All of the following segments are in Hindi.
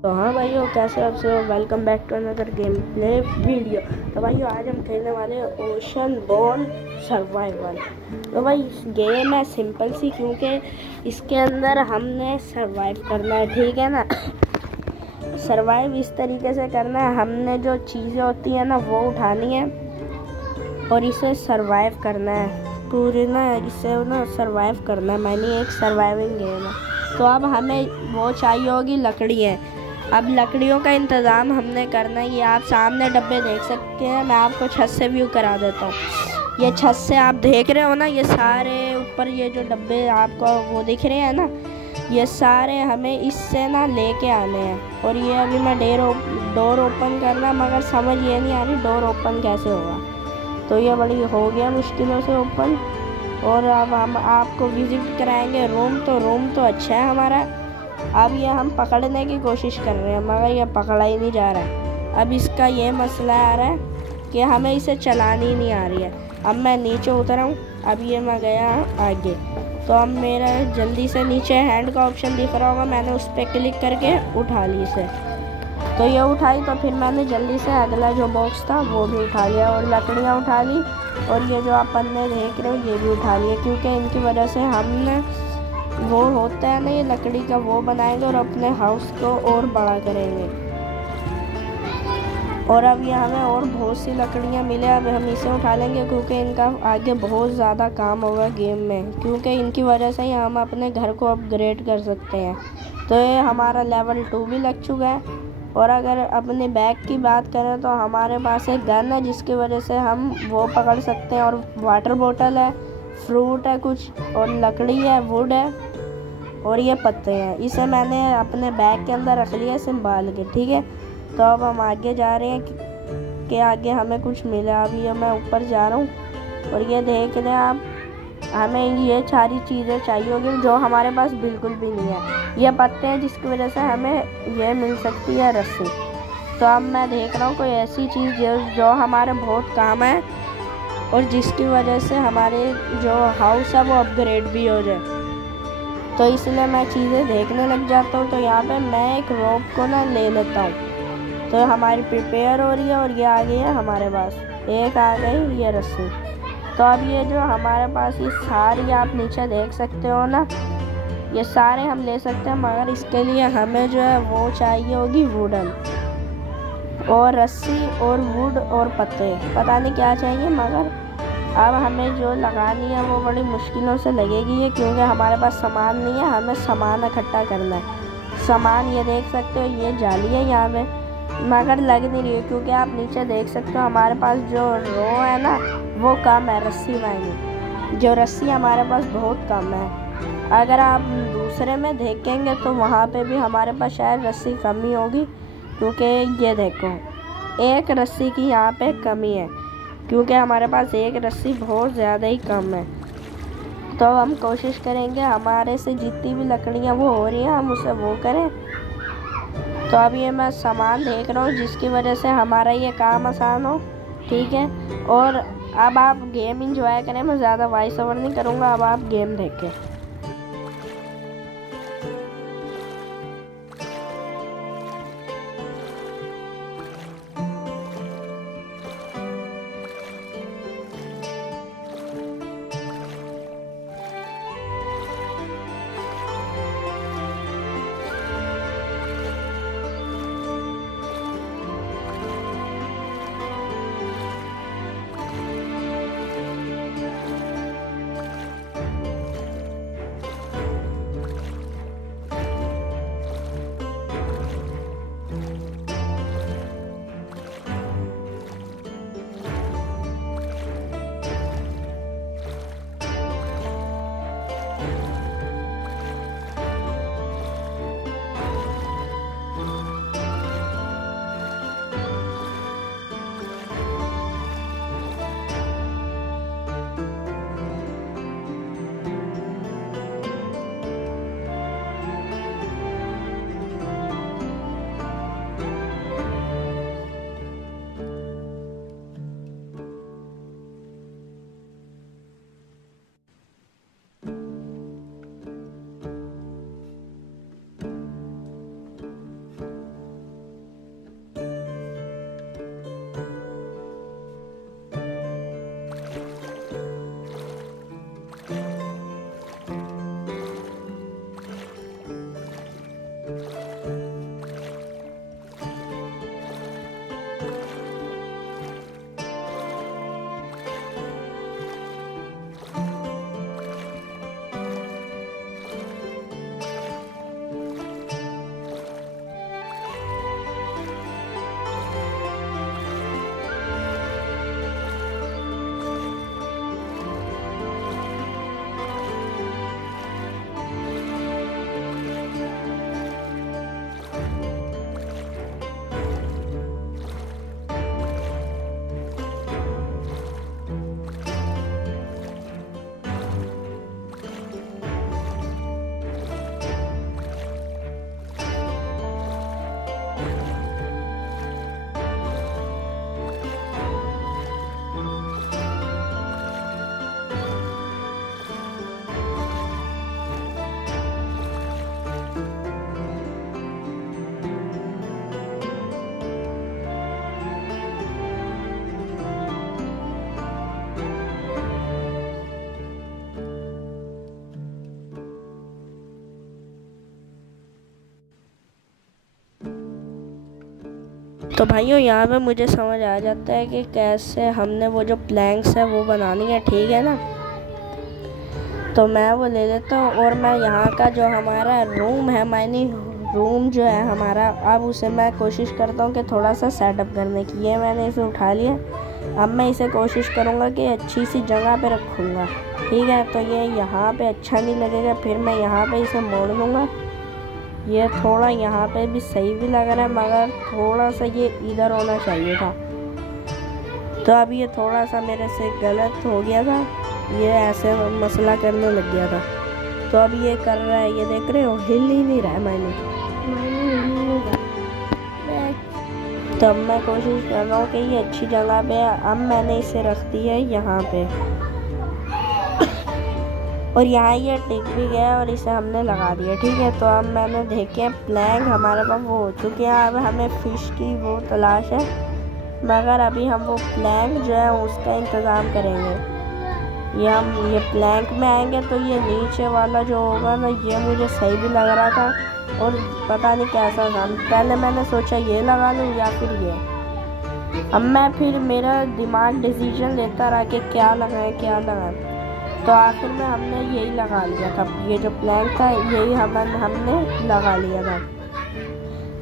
तो हाँ भाइयों, कैसे आप सब? Welcome back to another gameplay video. तो भाइयों, आज हम खेलने वाले हैं ओशन बॉर्न सर्वाइवल। तो भाई गेम है सिंपल सी, क्योंकि इसके अंदर हमने सर्वाइव करना है, ठीक है ना। सर्वाइव इस तरीके से करना है, हमने जो चीज़ें होती हैं ना वो उठानी है और इसे सर्वाइव करना है पूरी ना, इसे ना सर्वाइव करना है। मैंने एक सर्वाइविंग गेम है। तो अब हमें वो चाहिए होगी लकड़ियाँ। अब लकड़ियों का इंतज़ाम हमने करना है। ये आप सामने डब्बे देख सकते हैं, मैं आपको छत से व्यू करा देता हूँ। ये छत से आप देख रहे हो ना, ये सारे ऊपर ये जो डब्बे आपको वो दिख रहे हैं ना, ये सारे हमें इससे ना लेके आने हैं। और ये अभी मैं डोर ओपन करना, मगर समझ ये नहीं आ रही डोर ओपन कैसे होगा। तो ये बड़ी हो गया मुश्किलों से ओपन। और अब हम आपको विज़िट कराएंगे रूम। तो रूम तो अच्छा है हमारा। अब ये हम पकड़ने की कोशिश कर रहे हैं, मगर ये पकड़ा ही नहीं जा रहा है। अब इसका ये मसला आ रहा है कि हमें इसे चलानी नहीं आ रही है। अब मैं नीचे उतरा हूँ, अब ये मैं गया आगे। तो अब मेरा जल्दी से नीचे हैंड का ऑप्शन दिख रहा होगा, मैंने उस पर क्लिक करके उठा ली इसे। तो ये उठाई, तो फिर मैंने जल्दी से अगला जो बॉक्स था वो भी उठा लिया और लकड़ियाँ उठा ली। और ये जो आप पन्ने देख रहे हो ये भी उठा लिए, क्योंकि इनकी वजह से हमने वो होता है ना, ये लकड़ी का वो बनाएंगे और अपने हाउस को और बड़ा करेंगे। और अब ये हमें और बहुत सी लकड़ियाँ मिले, अब हम इसे उठा लेंगे, क्योंकि इनका आगे बहुत ज़्यादा काम होगा गेम में, क्योंकि इनकी वजह से ही हम अपने घर को अपग्रेड कर सकते हैं। तो ये हमारा लेवल 2 भी लग चुका है। और अगर अपने बैग की बात करें तो हमारे पास एक गन है, जिसकी वजह से हम वो पकड़ सकते हैं। और वाटर बोतल है, फ्रूट है कुछ, और लकड़ी है, वुड है, और ये पत्ते हैं। इसे मैंने अपने बैग के अंदर रख लिया संभाल के, ठीक है। तो अब हम आगे जा रहे हैं कि आगे हमें कुछ मिला। अब ये मैं ऊपर जा रहा हूँ और ये देख रहे हैं आप, हमें ये सारी चीज़ें चाहिए होगी जो हमारे पास बिल्कुल भी नहीं है। ये पत्ते हैं जिसकी वजह से हमें ये मिल सकती है रस्सी। तो अब मैं देख रहा हूँ कोई ऐसी चीज़ जो हमारे बहुत काम है और जिसकी वजह से हमारे जो हाउस है वो अपग्रेड भी हो जाए। तो इसलिए मैं चीज़ें देखने लग जाता हूँ। तो यहाँ पे मैं एक रोप को ना ले लेता हूँ। तो हमारी प्रिपेयर हो रही है और ये आ गई है हमारे पास, एक आ गई ये रस्सी। तो अब ये जो हमारे पास ये सारी आप नीचे देख सकते हो ना, ये सारे हम ले सकते हैं, मगर इसके लिए हमें जो है वो चाहिए होगी वुडन और रस्सी और वुड और पत्ते, पता नहीं क्या चाहिए। मगर अब हमें जो लगानी है वो बड़ी मुश्किलों से लगेगी, है क्योंकि हमारे पास सामान नहीं है। हमें सामान इकट्ठा करना है। सामान ये देख सकते हो, ये जाली है यहाँ में, मगर लग नहीं रही है, क्योंकि आप नीचे देख सकते हो हमारे पास जो रो है ना वो कम है रस्सी में। जो रस्सी हमारे पास बहुत कम है। अगर आप दूसरे में देखेंगे तो वहाँ पे भी हमारे पास शायद रस्सी कम ही होगी, क्योंकि ये देखो एक रस्सी की यहाँ पे कमी है, क्योंकि हमारे पास एक रस्सी बहुत ज़्यादा ही कम है। तो हम कोशिश करेंगे हमारे से जितनी भी लकड़ियाँ वो हो रही हैं हम उसे वो करें। तो अब ये मैं सामान देख रहा हूँ जिसकी वजह से हमारा ये काम आसान हो, ठीक है। और अब आप गेम इंजॉय करें, मैं ज़्यादा वॉइस ओवर नहीं करूँगा, अब आप गेम देखें। तो भाइयों यहाँ पे मुझे समझ आ जाता है कि कैसे हमने वो जो प्लैंक्स है वो बनानी है, ठीक है ना। तो मैं वो ले लेता हूँ और मैं यहाँ का जो हमारा रूम है, माइनिंग रूम जो है हमारा, अब उसे मैं कोशिश करता हूँ कि थोड़ा सा सेटअप करने की। ये मैंने इसे उठा लिया, अब मैं इसे कोशिश करूँगा कि अच्छी सी जगह पे रखूँगा, ठीक है। तो ये यहाँ पे अच्छा नहीं लगेगा, फिर मैं यहाँ पे इसे मोड़ लूँगा। ये थोड़ा यहाँ पे भी सही भी लग रहा है, मगर थोड़ा सा ये इधर होना चाहिए था। तो अब ये थोड़ा सा मेरे से गलत हो गया था, ये ऐसे मसला करने लग गया था। तो अब ये कर रहा है, ये देख रहे हो, हिल ही नहीं रहा है माइनिंग। तो अब मैं कोशिश कर रहा हूँ कि ये अच्छी जगह पे है। अब मैंने इसे रख दिया है यहाँ पे और यहाँ ये टिक भी गया और इसे हमने लगा दिया, ठीक है। तो अब मैंने देखे प्लैंक हमारे पास वो हो चुके हैं। अब हमें फ़िश की वो तलाश है, मगर अभी हम वो प्लैंक जो है उसका इंतज़ाम करेंगे। ये प्लैंक में आएंगे तो ये नीचे वाला जो होगा ना, ये मुझे सही भी लग रहा था और पता नहीं कैसा था। पहले मैंने सोचा ये लगा लूँ या फिर ये। अब मैं फिर मेरा दिमाग डिसीजन लेता रहा कि क्या लगाएं क्या लगाएं। तो आखिर में हमने यही लगा लिया था, ये जो प्लैंक था यही हमने लगा लिया था।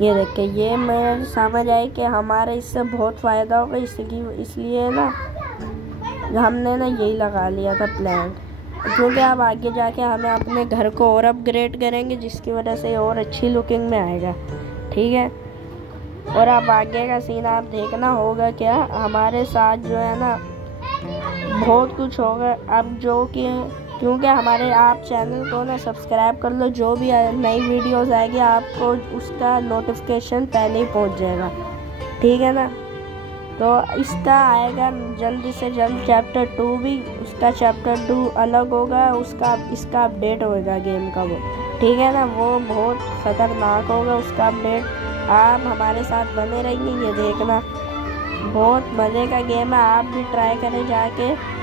ये देख के ये मैं समझ आई कि हमारे इससे बहुत फ़ायदा होगा, इसलिए ना हमने ना यही लगा लिया था प्लैंक। क्योंकि अब आगे जाके हमें अपने घर को और अपग्रेड करेंगे, जिसकी वजह से और अच्छी लुकिंग में आएगा, ठीक है। और अब आगे का सीन आप देखना होगा क्या, हमारे साथ जो है ना बहुत कुछ होगा अब, जो कि क्योंकि हमारे आप चैनल को ना सब्सक्राइब कर लो, जो भी नई वीडियोस आएगी आपको उसका नोटिफिकेशन पहले ही पहुंच जाएगा, ठीक है ना। तो इसका आएगा जल्दी से जल्द चैप्टर 2 भी, उसका चैप्टर 2 अलग होगा, इसका अपडेट होगा गेम का वो, ठीक है ना। वो बहुत ख़तरनाक होगा उसका अपडेट। आप हमारे साथ बने रहिए, ये देखना बहुत मज़े का गेम है, आप भी ट्राई करें जाके।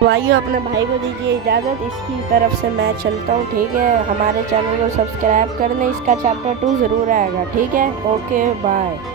भाइयों अपने भाई को दीजिए इजाज़त, इसकी तरफ से मैं चलता हूँ, ठीक है। हमारे चैनल को सब्सक्राइब कर लें, इसका चैप्टर 2 ज़रूर आएगा, ठीक है। Okay bye.